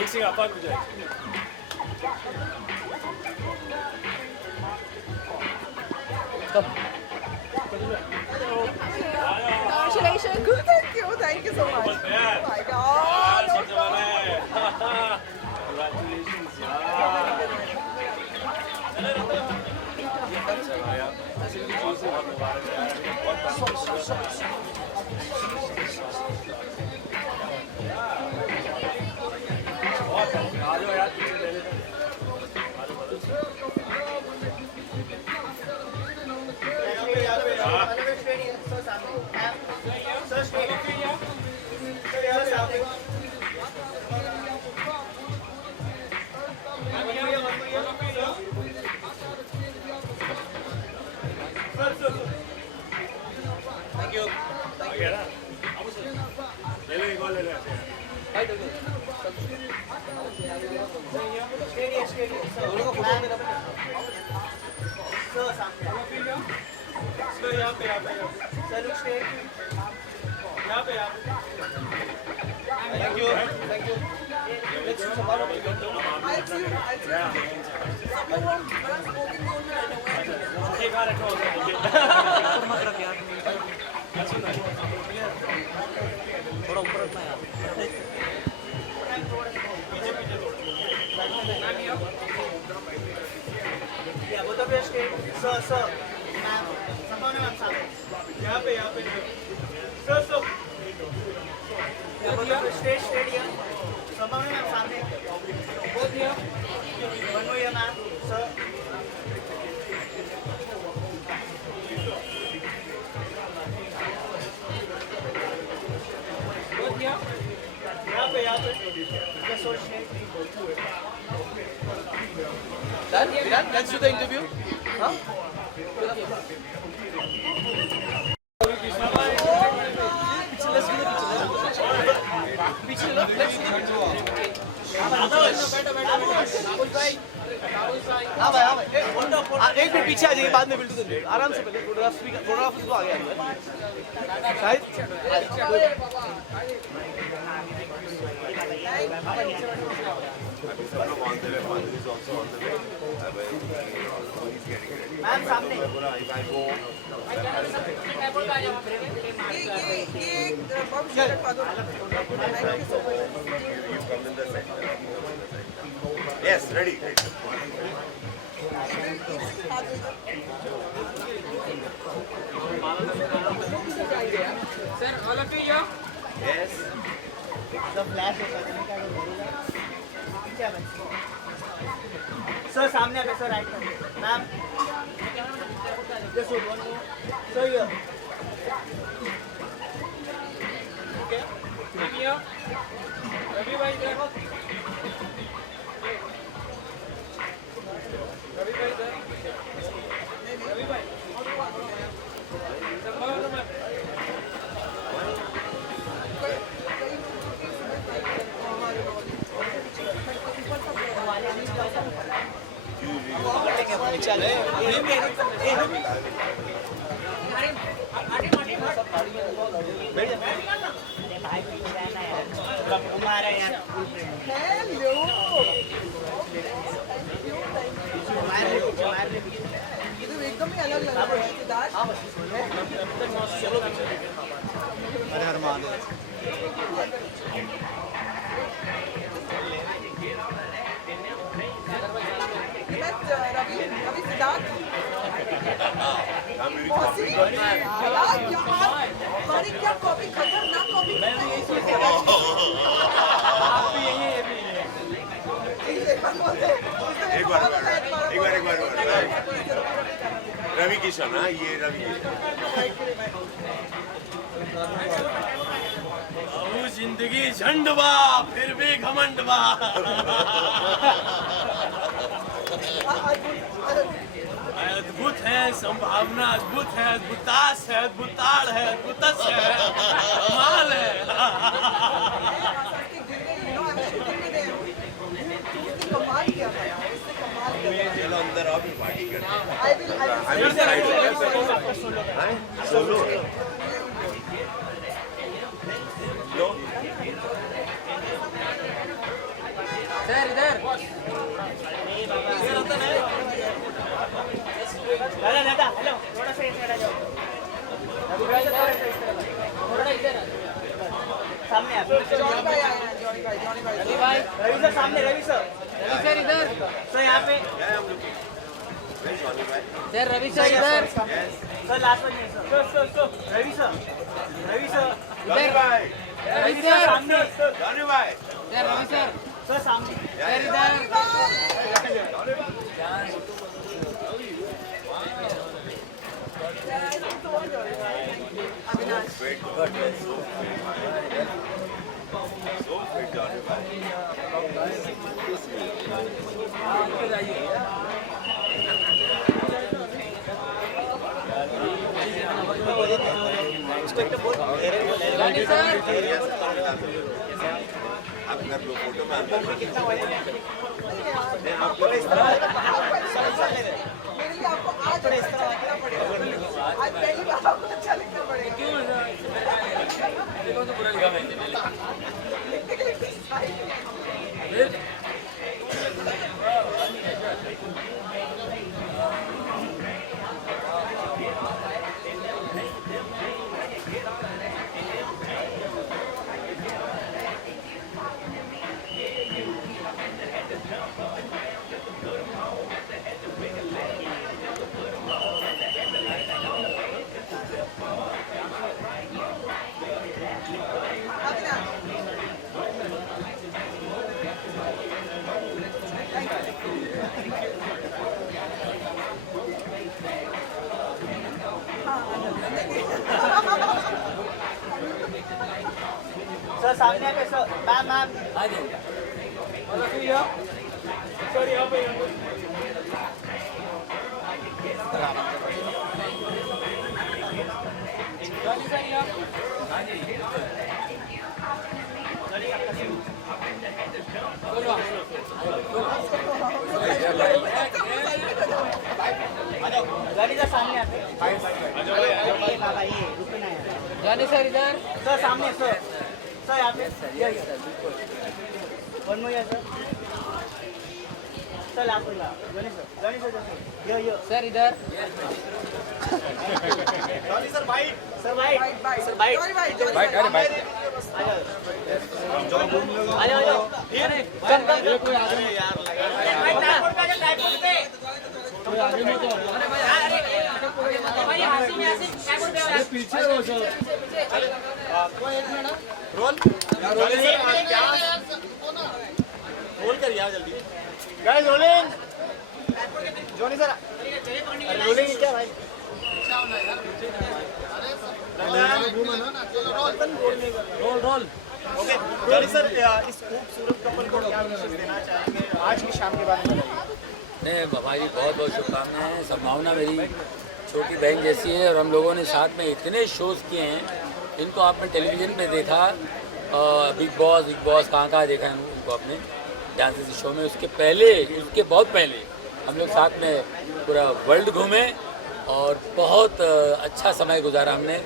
एक सिंह आपा को जाए Congratulations. Good, thank you. Thank you so much. Oh my God. Congratulations यार Done? Let's do the interview. Huh? हाँ भाई एक मिनट पीछे आ जाइए बाद में बिल्कुल आराम से पहले फोटोग्राफर्स को आगे आइए शायद मैम सामने Yes, ready. Sir, all of you here? Yes. The flash sir सामने पे sir right ma'am just one sir here okay Come here. Ravi bhai there. Ravi bhai there. Ravi bhai. Sambhav ma'am. ಇದು एकदम ही अलग लग रहा है सिद्धार्थ हर हर महादेव रवि रवि सिद्धार्थ मौसी यार हमारी क्या कॉपी खतरनाक कॉपी एक बार रवि किशन हाँ ये रवि अब जिंदगी झंड बा फिर भी घमंड बा अद्भुत है संभावना अद्भुत है अद्भुतास है अद्भुताड़ है अद्भुतस है कमाल है कमाल किया चलो अंदर आओ पार्टी करते हैं। Solo No? सर इधर दादा दादा हेलो थोड़ा सा इधर आ जाओ थोड़ा इधर सामने आप जॉनी भाई आए हैं, जॉनी भाई रवि भाई रवि सर सामने रवि सर इधर सर यहाँ पे Yeah, I'm looking. Where's Johnny Bhai? Sir Ravi sir इधर Yes. सर लास्ट में sir Ravi sir Johnny Bhai. Ravi sir सामने Johnny Bhai. Sir Ravi sir सामने सर इधर Avinash Wait, God bless you. So fit, Johnny Bhai. आप कर लो फोटो में अंदर मेरे लिए आपको आज अच्छा लिखना पड़ेगा, आज पहली बार आपको अच्छा लिखना पड़ेगा। लिखते के लिखते साइड सर सामने पे सर मैम मैम हाँ जी सर यहाँ पे गाड़ी का सामने आते जानी सर इधर सर सामने सर यहाँ पे one more sir sir last में जॉनी सर यो सर इधर सर भाई बाइट बाइट जॉनी भाई जॉनी भाई आ जाओ रोल कर यार जल्दी guys rolling Johnny sir rolling क्या भाई रोल ओके जॉनी सर इस खूबसूरत कपल को क्या विशेष देना चाहेंगे आज की शाम के बारे में नहीं हमारी बहुत बहुत शुभकामनाएं हैं। संभावना मेरी छोटी बहन जैसी है और हम लोगों ने साथ में इतने शोज़ किए हैं इनको आपने टेलीविज़न पे देखा बिग बॉस कहाँ देखा है इनको आपने डांस शो में उसके बहुत पहले हम लोग साथ में पूरा वर्ल्ड घूमे और बहुत अच्छा समय गुजारा हमने।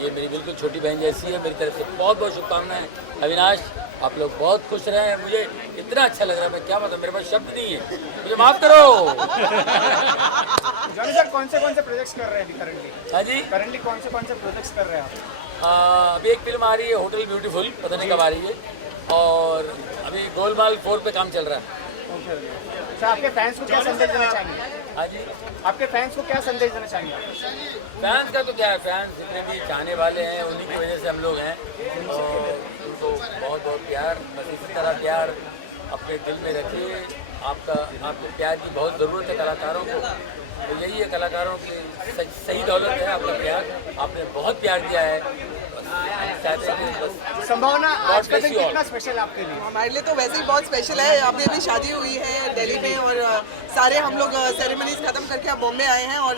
ये मेरी बिल्कुल छोटी बहन जैसी है। मेरी तरफ से बहुत बहुत शुभकामनाएं। अविनाश आप लोग बहुत खुश रहे हैं। मुझे इतना अच्छा लग रहा है, मैं क्या बताऊं, मेरे पास शब्द नहीं है, मुझे माफ़ करो। जॉनी सर कौन से प्रोजेक्ट्स कर रहे हैं अभी करंटली? हाँ जी, करंटली कौन से प्रोजेक्ट्स कर रहे हैं आप? अभी एक फिल्म आ रही है होटल ब्यूटीफुल, पता नहीं कब आ रही है, और अभी गोलमाल 4 पे काम चल रहा है। सर आपके फैंस को क्या संदेश देना चाहेंगे? हाँ जी, आपके फैंस को क्या संदेश देना चाहेंगे? फैंस का तो क्या है, फैंस जितने भी चाहने वाले हैं उन्हीं की वजह से हम लोग हैं, और उनको बहुत बहुत प्यार, बस इसी तरह प्यार अपने दिल में रखिए। आपको प्यार की बहुत ज़रूरत है कलाकारों को, तो यही है कलाकारों की सही दौलत है आपका प्यार। आपने बहुत प्यार दिया है, संभावना आज का दिन कितना स्पेशल आपके लिए? हमारे लिए तो वैसे ही बहुत स्पेशल है। अभी अभी शादी हुई है दिल्ली में और सारे हम लोग सेरेमनीज खत्म करके अब बॉम्बे आए हैं, और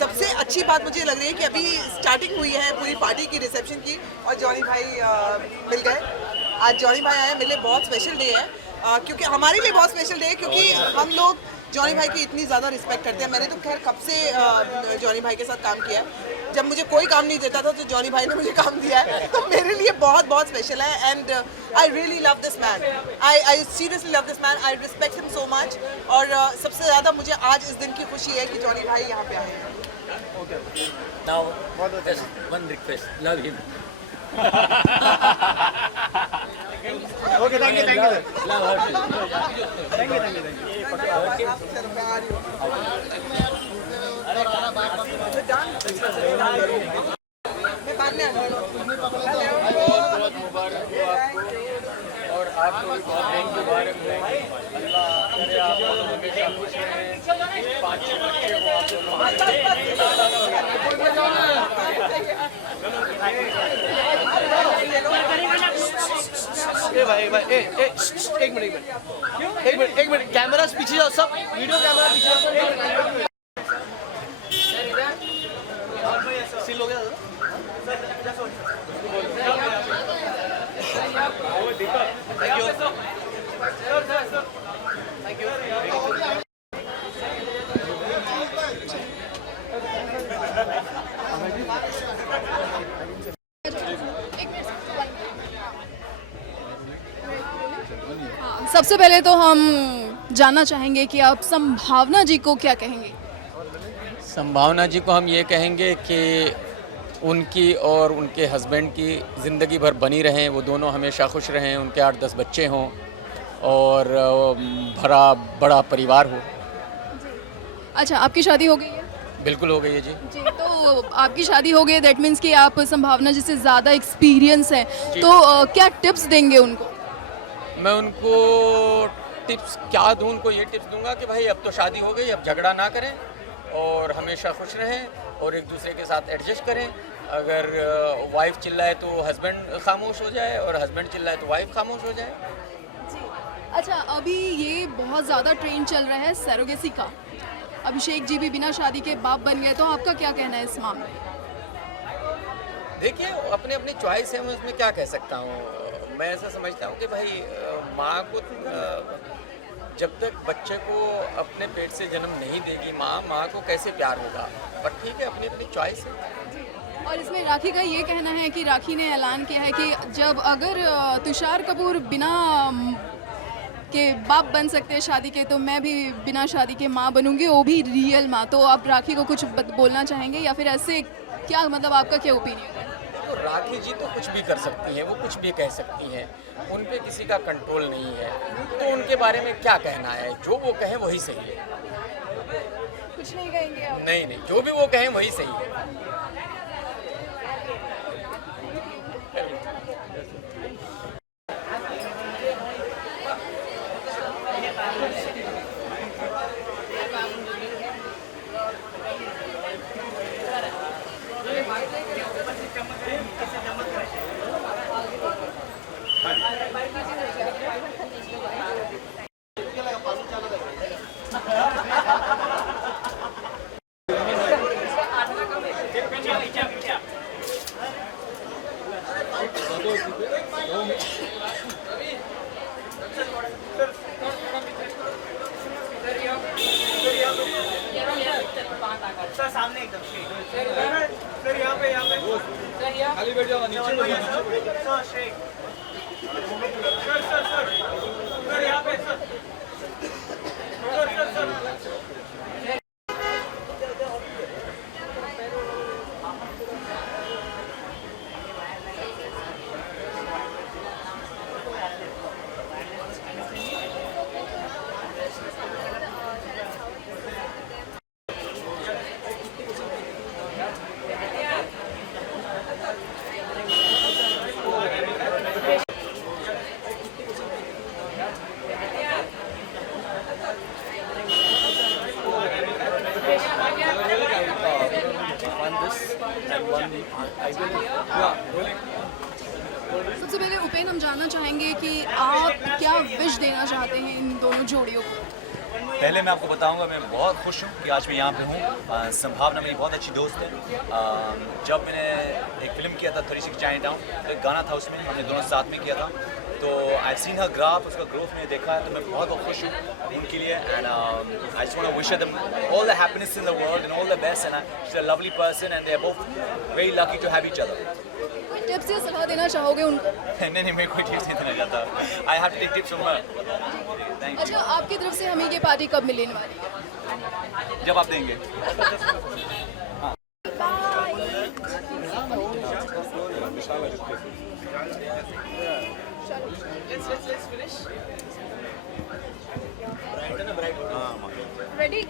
सबसे अच्छी बात मुझे लग रही है कि अभी स्टार्टिंग हुई है पूरी पार्टी की, रिसेप्शन की, और जॉनी भाई मिल गए। आज जॉनी भाई आए, मेरे लिए बहुत स्पेशल डे है, क्योंकि हमारे लिए बहुत स्पेशल डे है, क्योंकि हम लोग जॉनी भाई की इतनी ज़्यादा रिस्पेक्ट करते हैं। मैंने तो खैर कब से जॉनी भाई के साथ काम किया है। जब मुझे कोई काम नहीं देता था तो जॉनी भाई ने मुझे काम दिया है, तो मेरे लिए बहुत बहुत स्पेशल है। And I really love this man, I seriously love this man, I respect him so much. और सबसे ज़्यादा मुझे आज इस दिन की खुशी है कि जॉनी भाई यहाँ पे आए हैं। Now, just one request, love him. Okay, thank you, sir. Love her too. Thank you. मैं बाद में आऊँगा। और आपको भी बहुत थैंक यू मुबारक हो। अल्लाह करे आप हमेशा खुश रहें। 5-6 बच्चे हो आप ए भाई भाई एक मिनट कैमरा पीछे जाओ सब, वीडियो कैमरा पीछे जाओ। सील हो गया थैंक यू। सबसे पहले तो हम जानना चाहेंगे कि आप संभावना जी को क्या कहेंगे। संभावना जी को हम ये कहेंगे कि उनकी और उनके हस्बैंड की ज़िंदगी भर बनी रहें, वो दोनों हमेशा खुश रहें, उनके 8-10 बच्चे हों और भरा बड़ा परिवार हो। अच्छा, आपकी शादी हो गई है? बिल्कुल हो गई है जी। जी, तो आपकी शादी हो गई, दैट मीन्स कि आप संभावना जी से ज़्यादा एक्सपीरियंस है, तो क्या टिप्स देंगे उनको? मैं उनको टिप्स क्या दूं, उनको ये टिप्स दूंगा कि भाई अब तो शादी हो गई, अब झगड़ा ना करें और हमेशा खुश रहें और एक दूसरे के साथ एडजस्ट करें। अगर वाइफ चिल्लाए तो हस्बैंड खामोश हो जाए और हस्बैंड चिल्लाए तो वाइफ खामोश हो जाए। अच्छा, अभी ये बहुत ज़्यादा ट्रेंड चल रहा है सरोगेसी का। अभिषेक जी भी बिना शादी के बाप बन गए, तो आपका क्या कहना है इस मामले में? देखिए, अपनी अपनी चॉइस है, मैं उसमें क्या कह सकता हूँ। मैं ऐसा समझता हूँ कि भाई माँ को जब तक बच्चे को अपने पेट से जन्म नहीं देगी माँ को कैसे प्यार होगा, पर ठीक है, अपनी अपनी चॉइस है। और इसमें राखी का ये कहना है कि राखी ने ऐलान किया है कि जब अगर तुषार कपूर बिना के बाप बन सकते हैं शादी के, तो मैं भी बिना शादी के माँ बनूंगी, वो भी रियल माँ। तो आप राखी को कुछ बोलना चाहेंगे या फिर ऐसे क्या, मतलब आपका क्या ओपिनियन है? तो राखी जी तो कुछ भी कर सकती हैं, वो कुछ भी कह सकती हैं, उन पे किसी का कंट्रोल नहीं है, तो उनके बारे में क्या कहना है? जो वो कहें वही सही है। कुछ नहीं कहेंगे आप? नहीं, जो भी वो कहें वही सही है। सर सामने एकदम सर यहाँ पे खाली बैठ जाओ, नीचे सर शेख सर यहाँ पे सर सबसे पहले उपेन, हम जानना चाहेंगे कि आप क्या विश देना चाहते हैं इन दोनों जोड़ियों को? पहले मैं आपको बताऊंगा मैं बहुत खुश हूँ कि आज मैं यहाँ पे हूँ। संभावना मेरी बहुत अच्छी दोस्त है। जब मैंने एक फिल्म किया था 36 चाइनाटाउन, तो एक गाना था उसमें, हमने दोनों साथ में किया था। तो आई सीन हर ग्राफ, उसका ग्रोथ मैंने देखा है, तो मैं बहुत खुश हूँ उनके लिए। And I just want to wish them all the happiness in the world and all the best. And she is a lovely person and they are both very lucky to have each other. कोई tips या सलाह देना चाहोगे उनको? नहीं, मैं कोई tips नहीं देना चाहता। I have to take tips from her. Thank अच्छा, आपकी तरफ से हमें ये पार्टी कब मिलने वाली है? यू। जब आप देंगे। रेडी?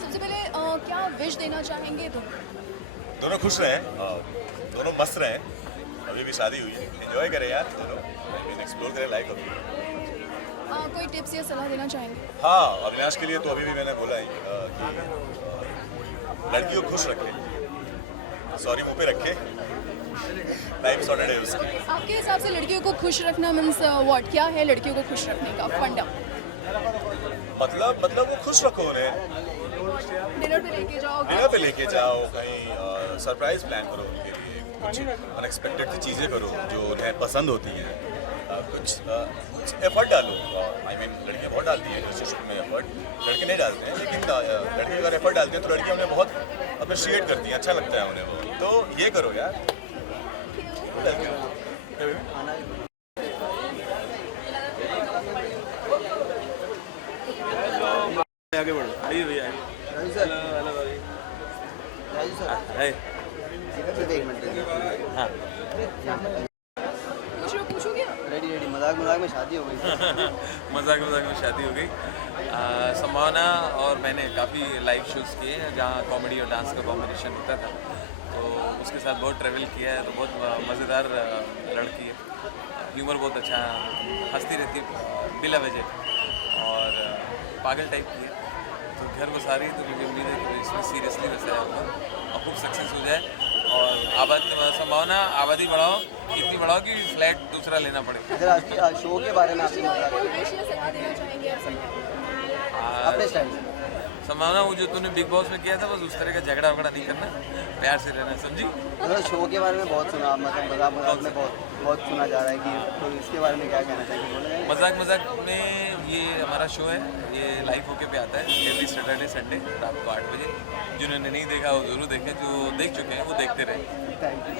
सबसे पहले क्या विश देना चाहेंगे तुम? दोनों खुश रहें, दोनों मस्त रहें। अभी भी शादी हुई है, एंजॉय करें यार दोनों, एक्सप्लोर करें लाइफ अभी। कोई टिप्स या सलाह देना चाहेंगे? हाँ, अविनाश के लिए तो अभी भी मैंने बोला ही कि लड़की को खुश रखे, सॉरी मुँह पे रखे, लाइफ सॉर्टेड है उसकी। आपके हिसाब से लड़कियों को खुश रखना मीन्स व्हाट? क्या है लड़कियों को खुश रखने का फंडा? मतलब वो खुश रखो उन्हें, डिनर पे लेके जाओ, डिनर पे लेके जाओ, कहीं सरप्राइज प्लान करो उनके लिए, कुछ अनएक्सपेक्टेड सी चीज़ें करो जो उन्हें पसंद होती हैं। कुछ एफर्ट डालो। आई मीन लड़कियाँ बहुत डालती हैं रिलेशनशिप में एफर्ट, लड़के नहीं डालते हैं, लेकिन लड़के अगर एफर्ट डालते हैं तो लड़कियाँ उन्हें बहुत अप्रिशिएट करती हैं, अच्छा लगता है उन्हें वो। तो ये करो यार। आगे बढ़ो। आइए भैया, हेलो भाई। हाँ, पूछो क्या? रेडी मजाक में शादी हो गई। मजाक में शादी हो गई। संभावना और मैंने काफ़ी लाइव शोज़ किए हैं जहाँ कॉमेडी और डांस का कॉम्बिनेशन होता था, तो उसके साथ बहुत ट्रैवल किया है। तो बहुत मज़ेदार लड़की है, ह्यूमर बहुत अच्छा, हंसती रहती है बिला वजह और पागल टाइप की है। तो घर बसा रही है, तो मुझे उम्मीद है कि इसमें सीरियसली बसाया होगा और खूब सक्सेस हो जाए। और संभावना आबादी बढ़ाओ, इतनी बढ़ाओ कि फ्लैट दूसरा लेना पड़े। इधर आज शो के बारे में आपसे कोई विश या सलाह देना चाहेंगे आप सबको? अपने स्टाइल से। संभावना वो जो तूने बिग बॉस में किया था, बस उस तरह का झगड़ा वगड़ा नहीं करना, प्यार से रहना, समझी? मतलब शो के बारे में बहुत सुना, मतलब मजाक में बहुत सुना जा रहा है कि, तो इसके बारे में क्या कहना चाहिए? मजाक में ये हमारा शो है, ये लाइव होके पे आता है एवरी सैटरडे संडे रात को 8 बजे। जिन्होंने नहीं देखा वो जरूर देखें, जो देख चुके हैं वो देखते रहे। Thank you.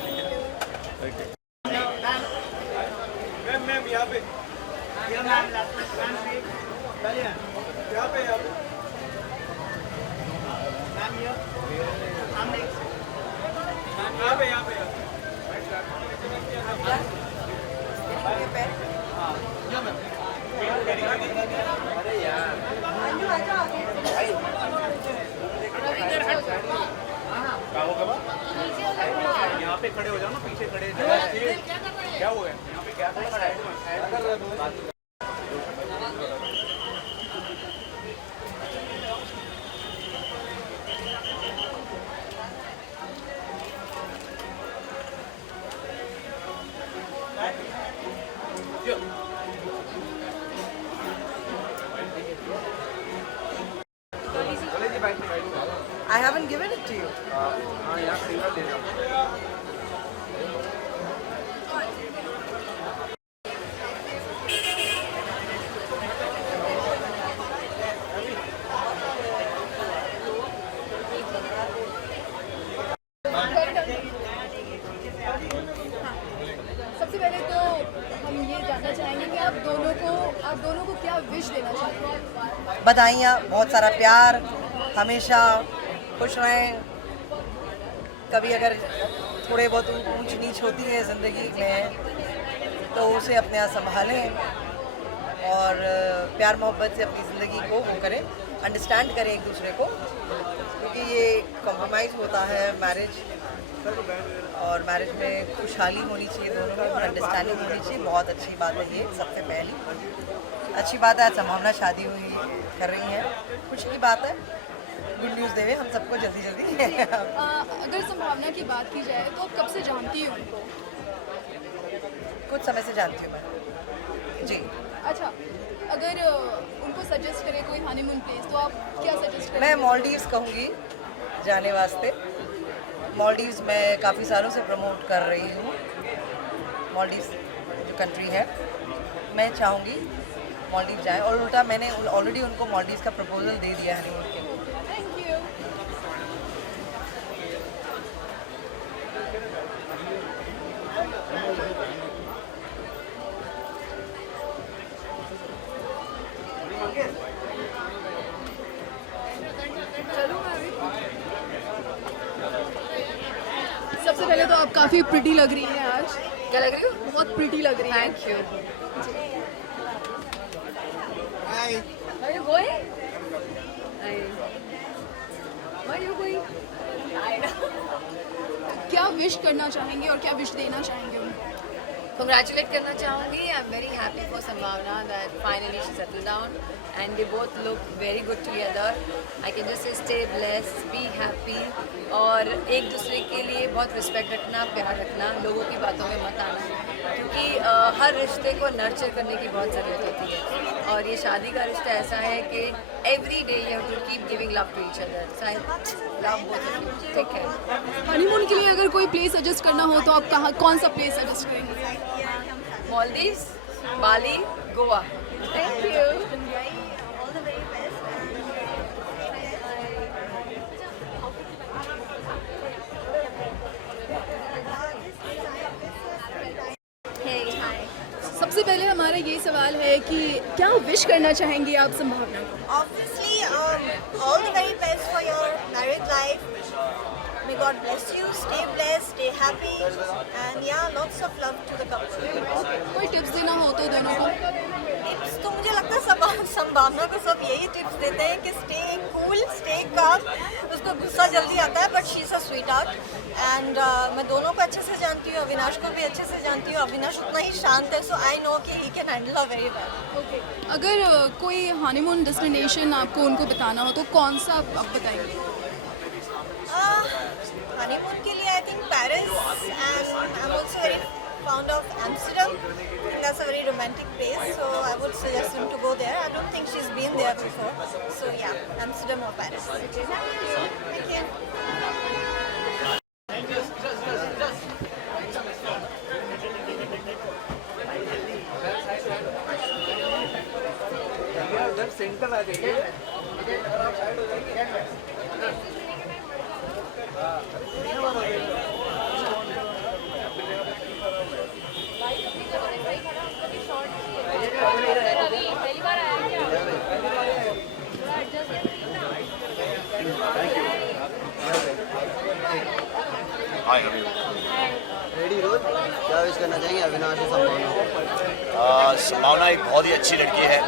यहाँ पे खड़े हो जाओ ना, पीछे खड़े क्या हुआ है? यहाँ पे क्या खड़ा है? I haven't given it to you. सबसे पहले तो हम ये जानना चाहेंगे कि आप दोनों को क्या विश देना चाहेंगे? बधाइयाँ, बहुत सारा प्यार, हमेशा खुश रहें। कभी अगर थोड़े बहुत ऊंच नीच होती है ज़िंदगी में तो उसे अपने यहाँ संभालें और प्यार मोहब्बत से अपनी ज़िंदगी को वो करें, अंडरस्टैंड करें एक दूसरे को, क्योंकि ये कॉम्प्रोमाइज़ होता है मैरिज, और मैरिज में खुशहाली होनी चाहिए दोनों में और अंडरस्टैंडिंग होनी चाहिए। बहुत अच्छी बात है ये, सबसे पहली अच्छी बात है। संभावना शादी हुई कर रही हैं, खुशी की बात है। गुड न्यूज़ देवे हम सबको जल्दी जल्दी। अगर संभावना की बात की जाए तो आप कब से जानती हो उनको? कुछ समय से जानती हूँ मैं जी। अच्छा, अगर उनको सजेस्ट करें कोई हनीमून प्लेस तो आप क्या सजेस्ट करें? मैं मालदीव्स कहूँगी जाने वास्ते। मालदीव्स मैं काफ़ी सालों से प्रमोट कर रही हूँ। मालदीव्स जो कंट्री है, मैं चाहूँगी मालदीव जाएं, और उल्टा मैंने ऑलरेडी उनको मालदीव्स का प्रपोजल दे दिया है हनीमून के लिए। Thank you. सबसे पहले तो आप काफ़ी प्रिटी लग रही हैं आज। क्या लग रही हो? बहुत प्रिटी लग रही हैं। Thank you. Are you going? Where are you going? क्या विश करना चाहेंगे और क्या विश देना चाहेंगे उनको? Congratulate करना चाहूँगी. I'm very happy for Sambhavna that finally she settled down and they both look very good together. I can just say stay blessed, be happy और एक दूसरे के लिए बहुत रिस्पेक्ट रखना, प्यार रखना, लोगों की बातों में मत आना, क्योंकि हर रिश्ते को नर्चर करने की बहुत ज़रूरत होती है और ये शादी का रिश्ता ऐसा है कि every day you have to keep giving love to each other. So I love both of you. Take care. Honeymoon के लिए अगर कोई प्लेस सजेस्ट करना हो तो आप कहाँ, कौन सा प्लेस सजेस्ट करेंगे? Maldives, Bali, Goa. Thank you. Hey, hi. सबसे पहले हमारा ये सवाल है कि क्या विश करना चाहेंगी आप संभावना को? Obviously, all the very best for your married life. May God bless you. Stay blessed, stay happy, and yeah, lots of love to the couple. कोई टिप्स देना हो तो दोनों को? टिप्स तो मुझे लगता है संभावना को सब यही टिप्स देते हैं कि स्टे कूल, स्टे काम. उसको गुस्सा जल्दी आता है, but she is a sweet heart. And मैं दोनों को अच्छे से जानती हूँ, अविनाश को भी अच्छे से जानती हूँ. अविनाश उतना ही शांत है, सो आई नो कि he can handle her very well. Okay, अगर कोई हनीमून डेस्टिनेशन आपको उनको बताना हो तो कौन सा आप बताएंगे? हनीमून के लिए I think Paris, and I am also very fond of Amsterdam. I think that's a very romantic place, so I would suggest him to go there. I don't think she's been there before, so yeah, Amsterdam or Paris. Okay. Thank you. Centre आ जाइए. Ready रोज क्या wish करना चाहेंगे अविनाश और संभावना को? संभावना एक बहुत ही अच्छी लड़की है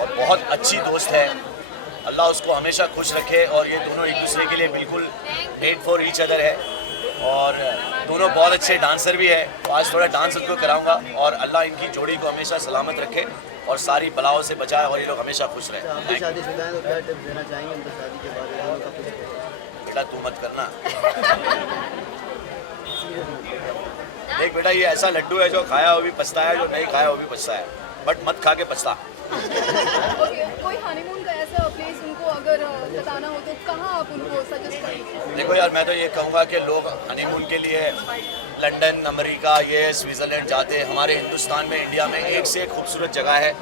और बहुत अच्छी दोस्त है. अल्लाह उसको हमेशा खुश रखे और ये दोनों एक दूसरे के लिए बिल्कुल मेड फॉर ईच अदर है और दोनों बहुत अच्छे डांसर भी है. तो आज थोड़ा डांस उनको कराऊंगा और अल्लाह इनकी जोड़ी को हमेशा सलामत रखे और सारी बलाओं से बचाए और ये लोग हमेशा खुश रहे. आप शादीशुदा हैं तो क्या टिप्स देना चाहेंगे उनको शादी के बाद उनका कुछ? बेटा तू मत करना. देख बेटा, ये ऐसा लड्डू है जो खाया वो भी पछता है, जो नहीं खाया वो भी पछता है, बट मत खा के पछता. ओके, कोई हनीमून का ऐसा प्लेस उनको अगर बताना हो तो कहाँ आप उनको सजेस्ट करेंगे? देखो यार, मैं तो ये कहूँगा कि लोग हनीमून के लिए लंदन, अमेरिका, ये स्विट्ज़रलैंड जाते हैं. हमारे हिंदुस्तान में, इंडिया में एक से एक खूबसूरत जगह है.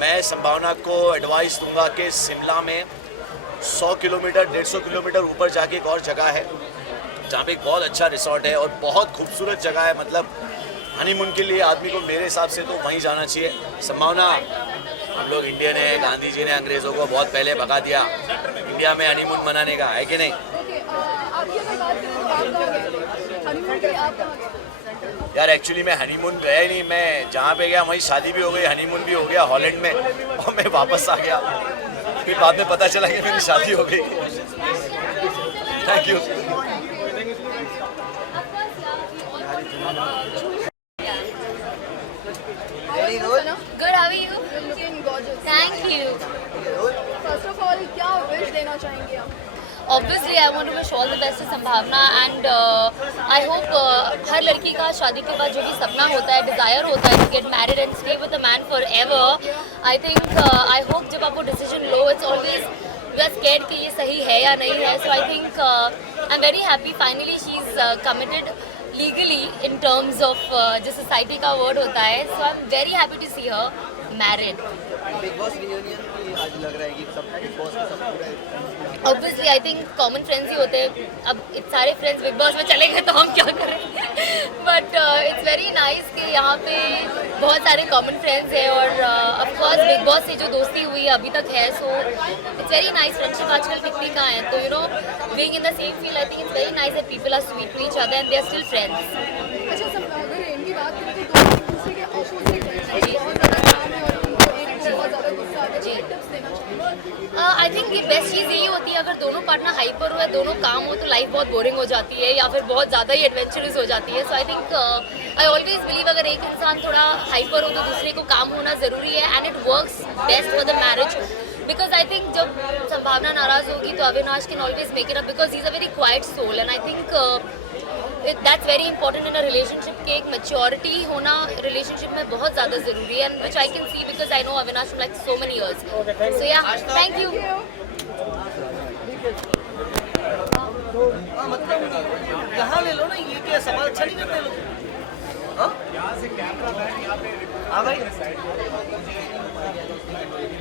मैं संभावना को एडवाइस दूंगा कि शिमला में 100 किलोमीटर 150 किलोमीटर ऊपर जाके एक और जगह है जहाँ पे एक बहुत अच्छा रिसोर्ट है और बहुत खूबसूरत जगह है. मतलब हनीमून के लिए आदमी को मेरे हिसाब से तो वहीं जाना चाहिए. संभावना, हम लोग इंडियन है, गांधी जी ने अंग्रेज़ों को बहुत पहले भगा दिया इंडिया में हनीमून मनाने का, है कि नहीं? ओके, आपकी अगर बात करें तो आप कहाँ गए थे हनीमून के लिए? आप कहाँ गए? यार एक्चुअली मैं हनीमून गया ही नहीं. मैं जहाँ पे गया वहीं शादी भी हो गई, हनीमून भी हो गया हॉलैंड में और मैं वापस आ गया. फिर बाद में पता चला कि मेरी शादी हो गई. Thank you. Good, how are you? Looking gorgeous. Thank you. First of all, क्या विश देना चाहेंगे आप? Obviously, I want to wish all the best to संभावना and I hope हर लड़की का शादी के बाद जो भी सपना होता है, डिज़ायर होता है to get married and stay with a man forever. I think I hope जब आप वो decision low, it's always we are scared कि ये सही है या नहीं है. So I think I'm very happy. Finally, she's committed legally in terms of जो society का word होता है. So I'm very happy to see her married. Big boss reunion की आज लग रहा है कि सब बिग बॉस का सब पूरा Obviously, I think common friends ही होते हैं. अब इतने सारे फ्रेंड्स बिग बॉस में चले गए तो हम क्या करेंगे. बट इट्स वेरी नाइस कि यहाँ पे बहुत सारे कॉमन फ्रेंड्स हैं और ऑफ कोर्स बिग बॉस से जो दोस्ती हुई अभी तक है. So it's very nice. Friendship आजकल कितनी कहाँ है. तो you know being in the same field I think it's very nice that people are sweet to each other and they are still friends. अच्छा सब अगर इनकी बात करें तो दोनों एक दूसरे के अपोजिट हैं. बहुत ज़्यादा काम है और उनको एक दूसरे बहुत ज़्यादा गुस्सा आता है. जी टिप्स देना चाहिए. आई थिंक कि बेस्ट चीज़ यही होती है अगर दोनों पार्टनर हाइपर हो या दोनों काम हो तो लाइफ बहुत बोरिंग हो जाती है या फिर बहुत ज़्यादा ही एडवेंचरस हो जाती है. So I think I always believe अगर एक इंसान थोड़ा हाइपर हो तो दूसरे को काम होना ज़रूरी है and it works best for the marriage. Because I think जब संभावना नाराज़ होगी तो Avinash can always make it up because he is a very quiet soul and I think that's very important in a relationship के. एक maturity होना relationship में बहुत ज़्यादा ज़रूरी है and which I can see because I know Avinash from like so many years. So yeah thank you. मतलब यहाँ ले लो ना. ये क्या सवाल अच्छा नहीं करते लोग. हाँ भाई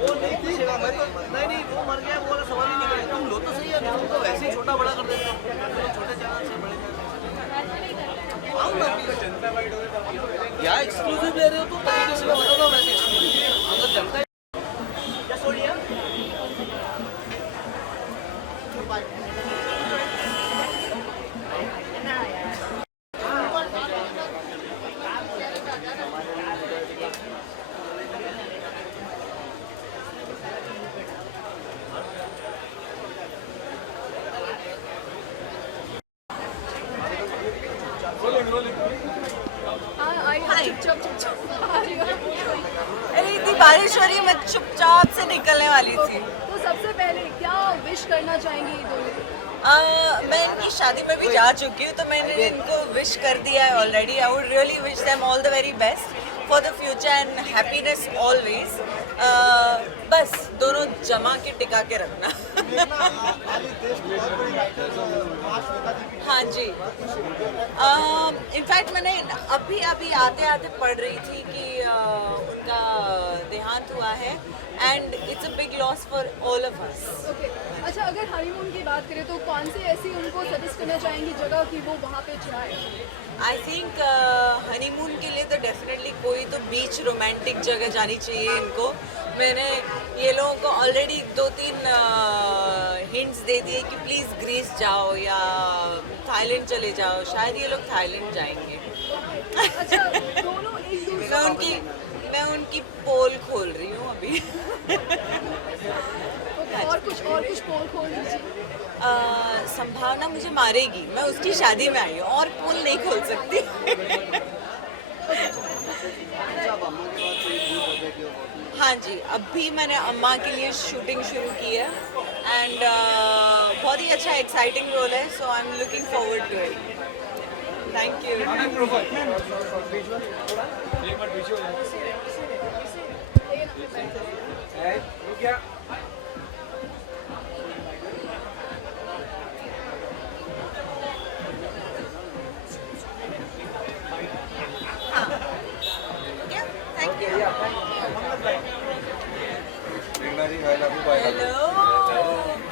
वो नहीं पूछेगा. मैं तो नहीं वो मर गया वो वाला सवाल ही नहीं करेगा. तुम लो तो सही है. तुम तो वैसे ही छोटा बड़ा कर देते हो. छोटे चैनल से बड़े आओ ना या एक्सक्लूसिव ले रहे हो तो तरीके से बता दो. वैसे एक्सक्लूसिव अगर जनता क्या सोनिया इतनी बारिश हो रही है. मैं चुपचाप से निकलने वाली थी. तो सबसे पहले क्या विश करना चाहेंगी दोनों? मैं इनकी शादी में भी जा चुकी हूँ तो मैंने इनको विश कर दिया है already. I would really wish them all the very best for the future and happiness always. बस दोनों जमा के टिका के रखना. हाँ जी. इनफैक्ट मैंने अभी आते आते पढ़ रही थी कि उनका देहांत हुआ है and it's a big loss for all of us. Okay. अच्छा अगर हनीमून की बात करें तो कौन सी ऐसी उनको सजेस्ट करना चाहेंगी जगह कि वो वहाँ पे जाए? आई थिंक हनीमून के लिए तो डेफिनेटली कोई तो बीच रोमांटिक जगह जानी चाहिए इनको. मैंने ये लोगों को ऑलरेडी 2-3 हिंट्स दे दिए कि प्लीज़ ग्रीस जाओ या थाईलैंड चले जाओ. शायद ये लोग थाईलैंड जाएंगे. अच्छा दोनों एक दूसरे मैं उनकी पोल खोल रही हूँ अभी. और कुछ पोल खोल दीजिए. संभावना मुझे मारेगी. मैं उसकी शादी में आई हूँ और पोल नहीं खोल सकती. हाँ जी. अभी मैंने अम्मा के लिए शूटिंग शुरू की है एंड बहुत ही अच्छा एक्साइटिंग रोल है. So I am looking forward to it. Thank you. Hello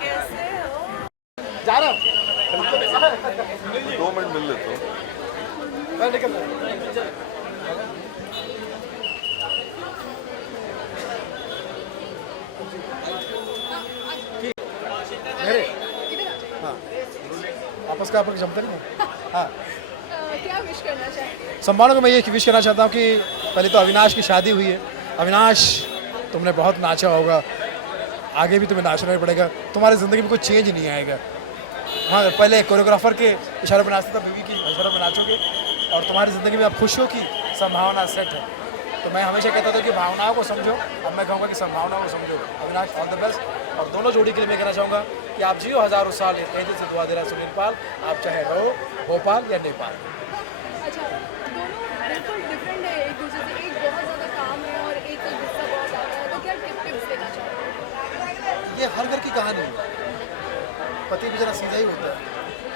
कैसे हो? जा रहा 2 मिनट मिल लेते हो. मैं निकल हाँ आपस का आपको जमता नहीं है. हाँ क्या विश करना चाहेंगे? संभावना को मैं ये विश करना चाहता हूँ कि पहले तो अविनाश की शादी हुई है. अविनाश तुमने बहुत नाचा होगा. आगे भी तुम्हें नाचना ही पड़ेगा. तुम्हारी ज़िंदगी में कोई चेंज नहीं आएगा. हाँ पहले कोरियोग्राफर के इशारों पर नाचता था. बीवी की इशारों पर नाचोगे और तुम्हारी ज़िंदगी में आप खुश हो कि संभावना सेट है. तो मैं हमेशा कहता था कि भावनाओं को समझो. अब मैं कहूँगा कि संभावनाओं को समझो. Avinash all the best. और दोनों जोड़ी के लिए मैं कहना चाहूँगा कि आप जियो हज़ारों साल, एक दिल से दुआ दे रहा है सुनील पाल, आप चाहे रहो भोपाल या नेपाल। अच्छा, दोनों बिल्कुल डिफरेंट है एक दूसरे से, एक बहुत ज़्यादा काम है और एक को गुस्सा बहुत आता है, तो क्या टिप्स देना चाहोगे? ये हर घर की कहानी है। पति भी जरा सीधा ही होता है,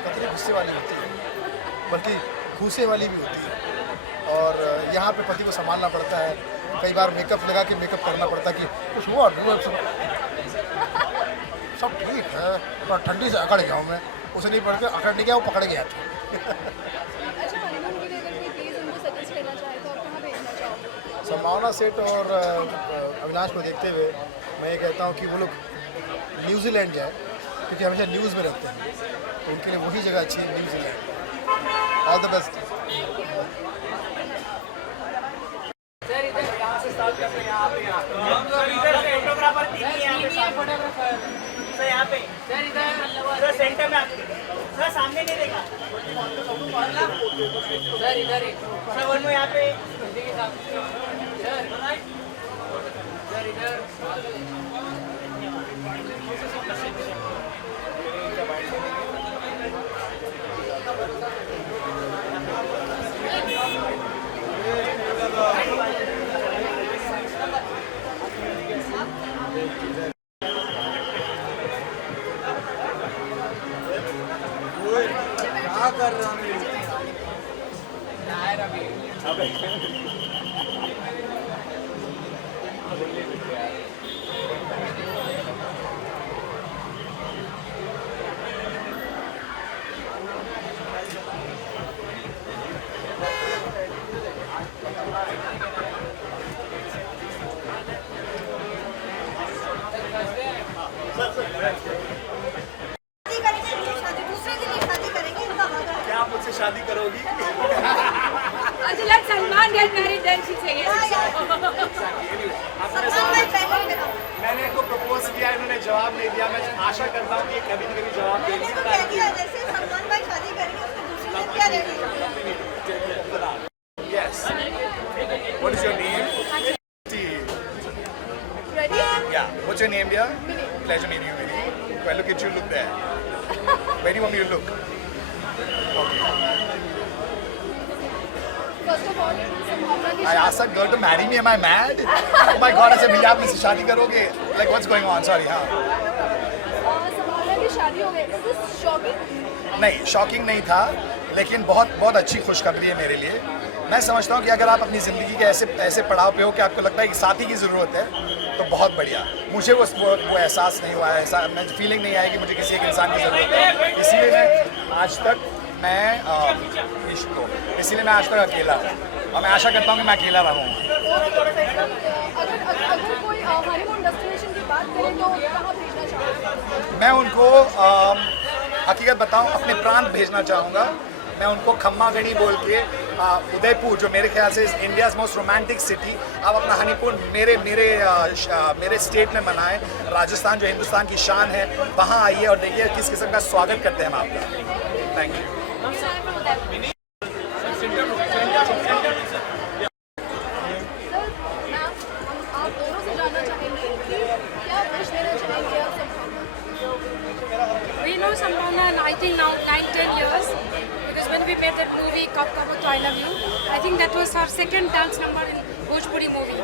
पत्नी गुस्से वाली होती है, बल्कि घूसे वाली भी होती है। और यहाँ पे पति को संभालना पड़ता है, कई बार मेकअप लगा के मेकअप करना पड़ता है कि कुछ हुआ सब ठीक है, और ठंडी से अकड़ गया हूँ मैं, उसे नहीं पड़ के अकड़ नहीं गया, वो पकड़ गया था। अच्छा, हनीमून के लिए अगर कोई प्लेस उनको सजेस्ट करना चाहे तो आप कहाँ भेजना चाहोगे? संभावना सेठ और अविनाश को देखते हुए मैं ये कहता हूँ कि वो लोग न्यूजीलैंड जाए, क्योंकि हमेशा न्यूज़ में रहते हैं, तो उनके लिए वही जगह अच्छी है, New Zealand. All the best. Photographer sir यहाँ पे सर सेंटर में आपके सर सामने नहीं देखा सर इधर सर वन यहाँ पे सर इधर क्या कर रहा हूँ शादी करोगी? Let Salman get married, then she say yes. मैंने इनको प्रपोज किया, इन्होंने जवाब नहीं दिया। मैं आशा करता हूँ कि कभी न कभी जवाब देंगे। जैसे सलमान भाई शादी करेंगे उसको दूसरी दिन क्या ready? Yes. What is your name? Ready? Yeah. What's your name, dear? Pleasure meeting you, Minnie. Do I look at you? Look there. Where do you want me to look? Okay. First of all, संभावना की I asked that girl to marry me. Am I mad? Oh my God! ऐसे मिले आप मुझसे शादी करोगे? Like what's going on? Sorry, हाँ. संभावना की शादी हो गई। Is this shocking? नहीं, शॉकिंग नहीं था, लेकिन बहुत बहुत अच्छी खुशखबरी है मेरे लिए। मैं समझता हूँ कि अगर आप अपनी ज़िंदगी के ऐसे पड़ाव पे हो कि आपको लगता है कि साथी की ज़रूरत है, तो बहुत बढ़िया। मुझे वो एहसास नहीं हुआ है, मैं फीलिंग नहीं आई कि मुझे किसी एक इंसान की ज़रूरत है। इसीलिए मैं आज तक अकेला हूँ, और मैं आशा करता हूँ कि मैं अकेला रहूँ। अगर कोई हनीमून डेस्टिनेशन की बात करें तो कहाँ भेजना चाहोगे? मैं उनको हकीकत बताऊँ, अपने प्रांत भेजना चाहूँगा। मैं उनको खम्मागढ़ी बोल के उदयपुर, जो मेरे ख्याल से इंडियाज़ मोस्ट रोमांटिक सिटी, आप अपना हनीमून मेरे स्टेट में मनाएं। राजस्थान जो हिंदुस्तान की शान है, वहाँ आइए और देखिए किस किस्म का स्वागत करते हैं हम आपका। Thank you. आप दोनों से जानना चाहेंगे कि क्या विश देना चाहेंगे आप सबको? We know Sambhavna, I think now 9-10 years, because when we made that movie Kab Kab To I Love You, I think that was her second dance number in Bhojpuri movie.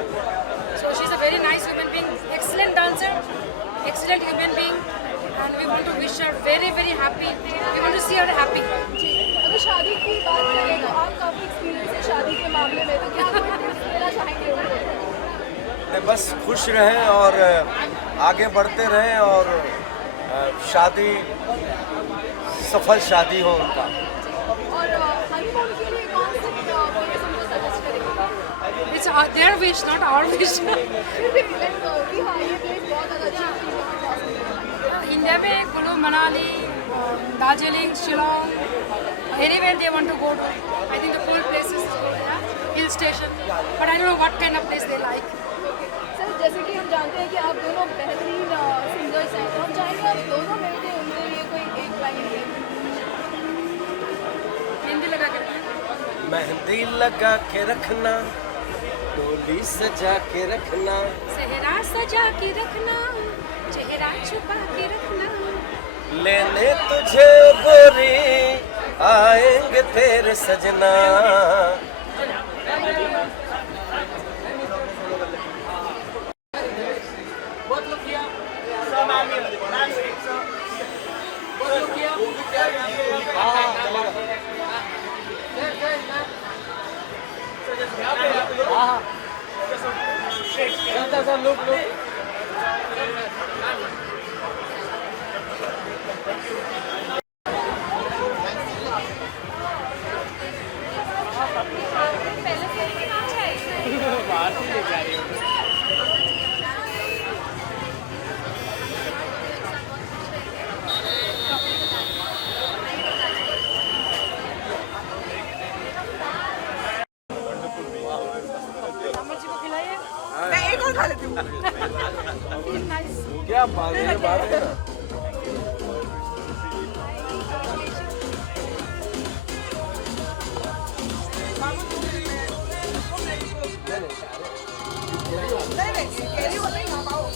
So she's a very nice human being, excellent dancer, excellent human being, and we want to wish her very very happy. We want to see her happy. अगर शादी की बात करें तो आप काफ़ी experience है शादी के मामले में, तो क्या कोई टिप्स देना चाहेंगे उनको? बस खुश रहें और आगे बढ़ते रहें और शादी सफल शादी हो उनका। और हनीमून के लिए कौन सी प्लेस उनको सजेस्ट करेंगे? It's their wish, not our wish. फिर भी कि हाँ ये प्लेस बहुत ज़्यादा अच्छी है। India में Kullu, Manali, Darjeeling, Shillong, anywhere they want to go to. I think the cold places, hill station. But I don't know what kind of place they like. Sir, जैसे कि हम जानते हैं कि आप दोनों बेहतरीन सिंगर्स हैं, तो हम चाहेंगे आप दोनों मिलकर उनके लिए कोई एक लाइन दें। हिंदी लगा कर मेहंदी लगा के रखना, डोली सजा के रखना, सेहरा सजा के रखना, चेहरा छुपा के रखना, लेने तुझे गोरी आएंगे तेरे सजना। मैं एक और खा लेती हूँ। क्या बात है, बात है ना। नहीं कैरी वाला ही खा पाओ।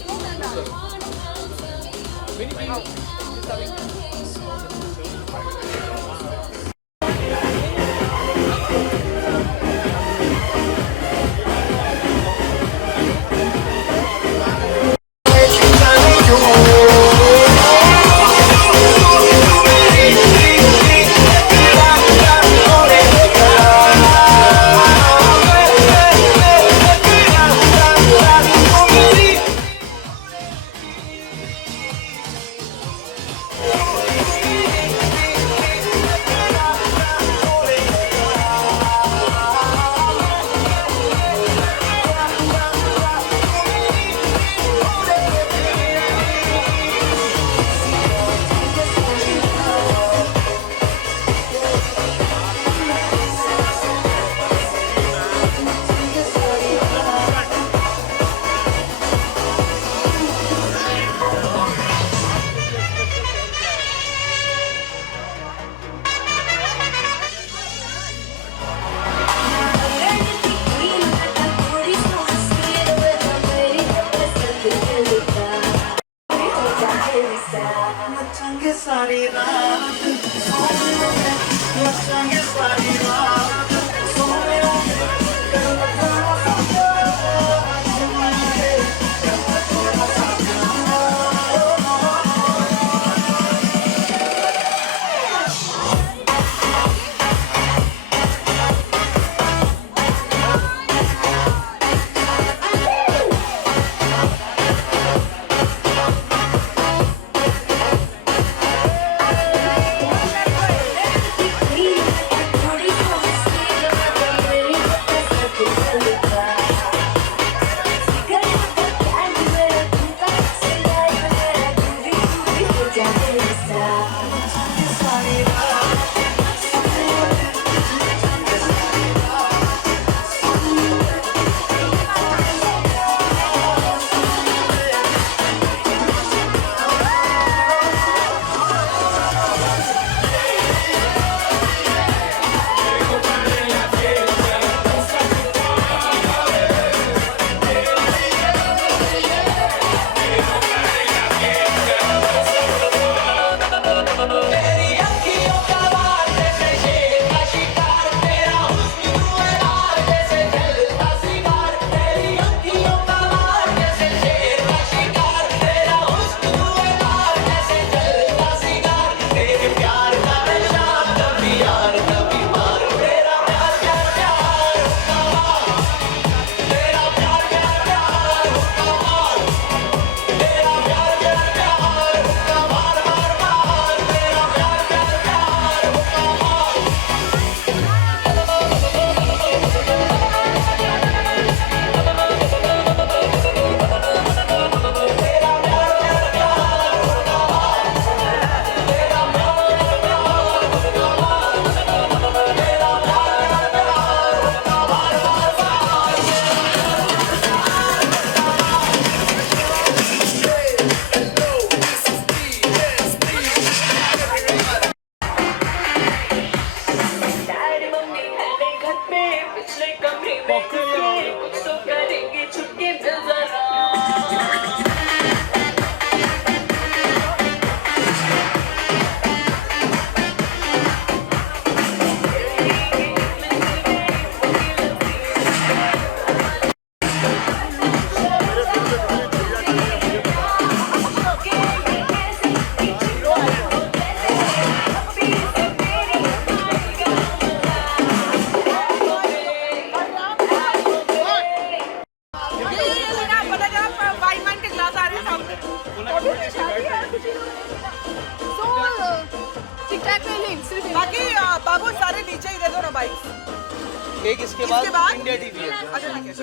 एक इसके बाद इंडिया टीवी है। अच्छा ठीक है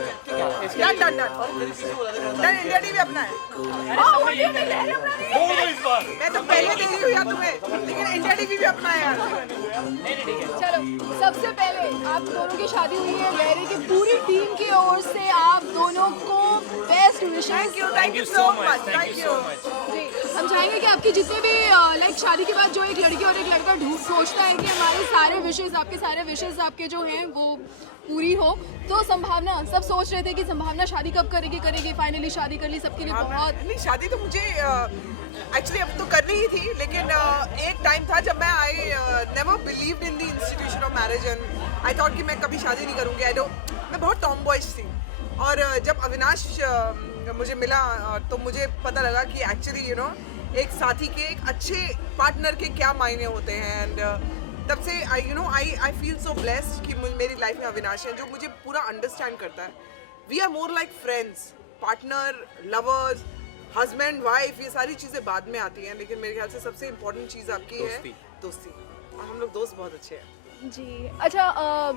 done done done done India TV अपना है। मैं तो पहले दे रही हूँ यार तुम्हें, लेकिन इंडिया टीवी भी अपना है यार। चलो सबसे पहले आप दोनों की शादी हुई है, लहरे की पूरी टीम की ओर से आप दोनों को best wishes. Thank you so much thank you. जी हम चाहेंगे कि आपकी जितने भी लाइक शादी के बाद जो एक लड़की और एक लड़का सोचता है कि हमारे सारे विशेस, आपके सारे विशेस आपके जो हैं वो पूरी हो, तो संभावना सब सोच रहे थे कि संभावना शादी कब करेगी, फाइनली शादी कर ली सबके लिए। बहुत नहीं शादी तो मुझे एक्चुअली अब तो करनी ही थी, लेकिन एक टाइम था जब मैं I never believed in the institution of marriage and I thought कि मैं कभी शादी नहीं करूँगी। मैं बहुत टॉम बॉयज थी, और जब अविनाश मुझे मिला तो मुझे पता लगा कि एक्चुअली एक साथी के, एक अच्छे पार्टनर के क्या मायने होते हैं। एंड तब से आई फील सो ब्लेस्ड कि मेरी लाइफ में अविनाश है जो मुझे पूरा अंडरस्टैंड करता है। We are more like friends, partner, lovers, husband wife, ये सारी चीज़ें बाद में आती हैं, लेकिन मेरे ख्याल से सबसे इम्पोर्टेंट चीज़ आपकी है दोस्ती। और हम लोग दोस्त बहुत अच्छे हैं। जी अच्छा,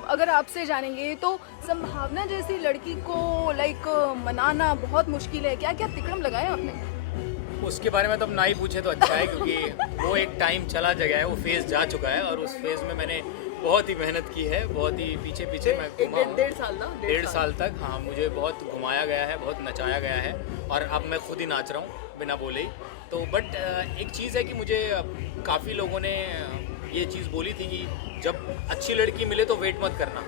अगर आपसे जानेंगे तो संभावना जैसी लड़की को लाइक मनाना बहुत मुश्किल है, क्या क्या तिकड़म लगाए आपने? उसके बारे में तो अब ना ही पूछे तो अच्छा है, क्योंकि वो एक टाइम चला गया है, वो फेज़ जा चुका है, और उस फेज़ में मैंने बहुत ही मेहनत की है, बहुत ही पीछे मैं घुमा हूँ। 1.5 साल तक हाँ, मुझे बहुत घुमाया गया है, बहुत नचाया गया है, और अब मैं खुद ही नाच रहा हूँ बिना बोले ही। तो बट एक चीज़ है कि मुझे काफ़ी लोगों ने ये चीज़ बोली थी कि जब अच्छी लड़की मिले तो वेट मत करना,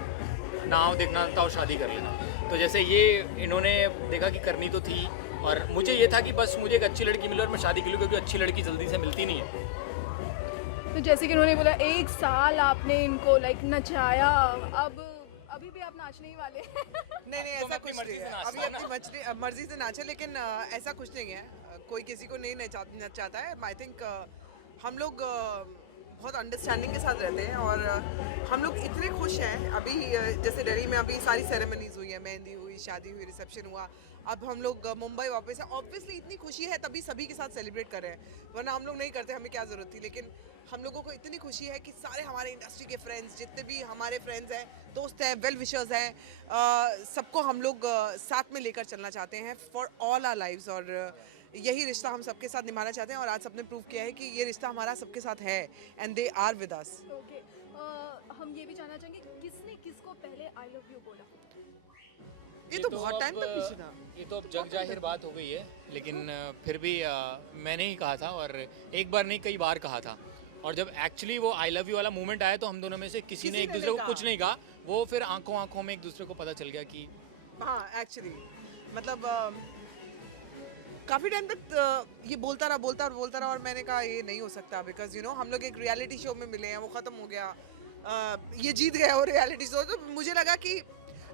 नाव देखना था और शादी कर लेना। तो जैसे ये इन्होंने देखा कि करनी तो थी, और मुझे ये था कि बस मुझे एक अच्छी लड़की मिले और मैं शादी कर लूँ, क्योंकि अच्छी लड़की जल्दी से मिलती नहीं है। तो जैसे कि उन्होंने बोला 1 साल आपने इनको लाइक नचाया, अब अभी भी आप नाचने ही वाले नहीं ऐसा कुछ नहीं है, अभी अपनी मर्जी से नाचे, लेकिन ऐसा कुछ नहीं है, कोई किसी को नहीं नचाता है। आई थिंक हम लोग बहुत अंडरस्टैंडिंग के साथ रहते हैं, और हम लोग इतने खुश हैं। अभी जैसे दिल्ली में अभी सारी सेरेमनीज हुई है, मेहंदी हुई, शादी हुई, रिसेप्शन हुआ, अब हम लोग मुंबई वापस है। ऑब्वियसली इतनी खुशी है तभी सभी के साथ सेलिब्रेट कर रहे हैं, वरना हम लोग नहीं करते, हमें क्या ज़रूरत थी। लेकिन हम लोगों को इतनी खुशी है कि सारे हमारे इंडस्ट्री के फ्रेंड्स, जितने भी हमारे फ्रेंड्स हैं, दोस्त हैं, वेल विशर्स हैं, सबको हम लोग साथ में लेकर चलना चाहते हैं फॉर ऑल आवर लाइव्स, और यही रिश्ता हम सबके साथ निभाना चाहते हैं। और आज सबने प्रूव किया है कि ये रिश्ता हमारा सबके साथ है, and they are with us. Okay, हम ये भी जानना चाहेंगे किसने किसको पहले आई लव यू बोला? ये तो बहुत टाइम तक पीछे था, ये तो अब जग जाहिर बात हो गई है, लेकिन फिर भी मैंने ही कहा था, और एक बार नहीं कई बार कहा था। और जब एक्चुअली वो आई लव यू वाला मोमेंट आया तो हम दोनों में से किसी ने एक दूसरे को कुछ नहीं कहा, वो फिर आंखों में एक दूसरे को पता चल गया कि हाँ एक्चुअली मतलब काफ़ी टाइम तक ये बोलता रहा, और मैंने कहा ये नहीं हो सकता, बिकॉज हम लोग एक रियलिटी शो में मिले हैं, वो ख़त्म हो गया, ये जीत गया वो रियलिटी शो। तो मुझे लगा कि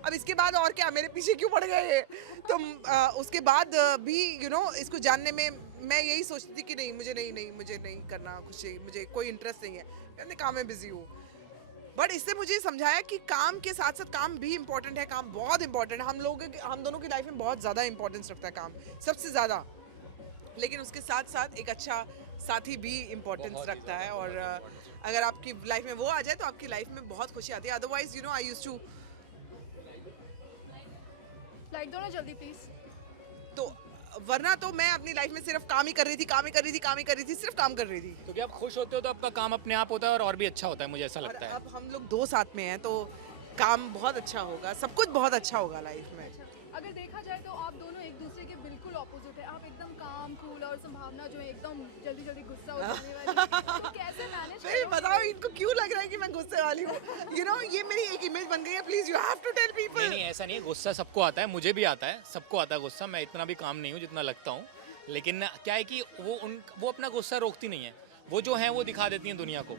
अब इसके बाद और क्या, मेरे पीछे क्यों पड़ गए ये। तो उसके बाद भी इसको जानने में मैं यही सोचती थी कि नहीं मुझे नहीं करना कुछ, मुझे कोई इंटरेस्ट नहीं है, मैंने काम में बिजी हूँ। बट इससे मुझे समझाया कि काम के साथ साथ काम भी इम्पोर्टेंट है, काम बहुत इम्पोर्टेंट है, हम दोनों की लाइफ में बहुत ज़्यादा इंपॉर्टेंस रखता है काम, सबसे ज़्यादा। लेकिन उसके साथ साथ एक अच्छा साथी भी इम्पोर्टेंस रखता है, और अगर आपकी लाइफ में वो आ जाए तो आपकी लाइफ में बहुत खुशी आती है। Otherwise I used to light दो ना जल्दी प्लीज। तो वरना तो मैं अपनी लाइफ में सिर्फ काम ही कर रही थी, सिर्फ काम कर रही थी। क्योंकि आप खुश होते हो तो आपका काम अपने आप होता है, और भी अच्छा होता है, मुझे ऐसा लगता है। अब हम लोग 2 साथ में हैं तो काम बहुत अच्छा होगा, सब कुछ बहुत अच्छा होगा लाइफ में। अगर देखा जाए तो आप दोनों एक दूसरे के बिल्कुल ऑपोजिट है, आप एकदम काम कूल, और संभावना जो है एकदम जल्दी गुस्सा हो जाने वाली। तो कैसे मैनेज करोगे? बताओ इनको क्यों लग रहा है कि मैं गुस्से वाली हूँ? ये मेरी एक इमेज बन गई है, please you have to tell people. नहीं ऐसा नहीं है, गुस्सा सबको आता है, मुझे भी आता है, सबको आता है गुस्सा। मैं इतना भी काम नहीं हूँ जितना लगता हूँ, लेकिन क्या है कि वो अपना गुस्सा रोकती नहीं है, वो जो है वो दिखा देती हैं दुनिया को,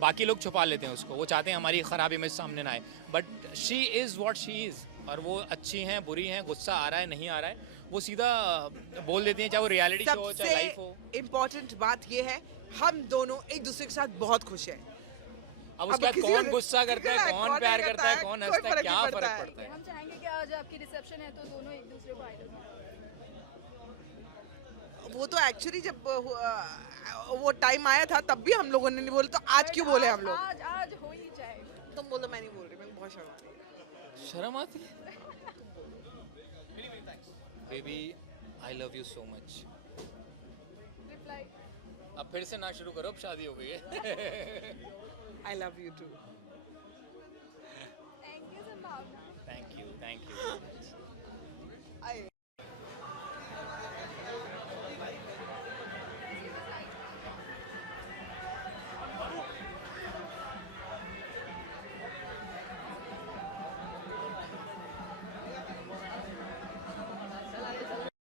बाकी लोग छुपा लेते हैं उसको। वो चाहते हैं हमारी ख़राब इमेज सामने ना आए, but she is what she is, और वो अच्छी हैं बुरी हैं, गुस्सा आ रहा है नहीं आ रहा है, वो सीधा बोल देती हैं, चाहे वो रियलिटी शो हो चाहे लाइफ हो। इम्पोर्टेंट बात ये है हम दोनों एक दूसरे के साथ बहुत खुश हैं। अब उसके बाद कौन गुस्सा करता है, कौन प्यार करता है, कौन हंसता है, क्या फर्क पड़ता है। हम चाहेंगे कि आज आपकी रिसेप्शन है तो दोनों एक दूसरे को आई लव यू। वो तो एक्चुअली जब वो टाइम आया था तब भी हम लोगों ने नहीं बोले, तो आज क्यों बोले हम लोग? आज हो ही जाए। तुम बोलो, मैं नहीं बोल रही, मैं बहुत शर्मा रही हूँ। शर्म आती है। Baby I love you so much. Reply अब फिर से ना शुरू करो, अब शादी हो गई है। I love you too. Thank you Sambhavna. Thank you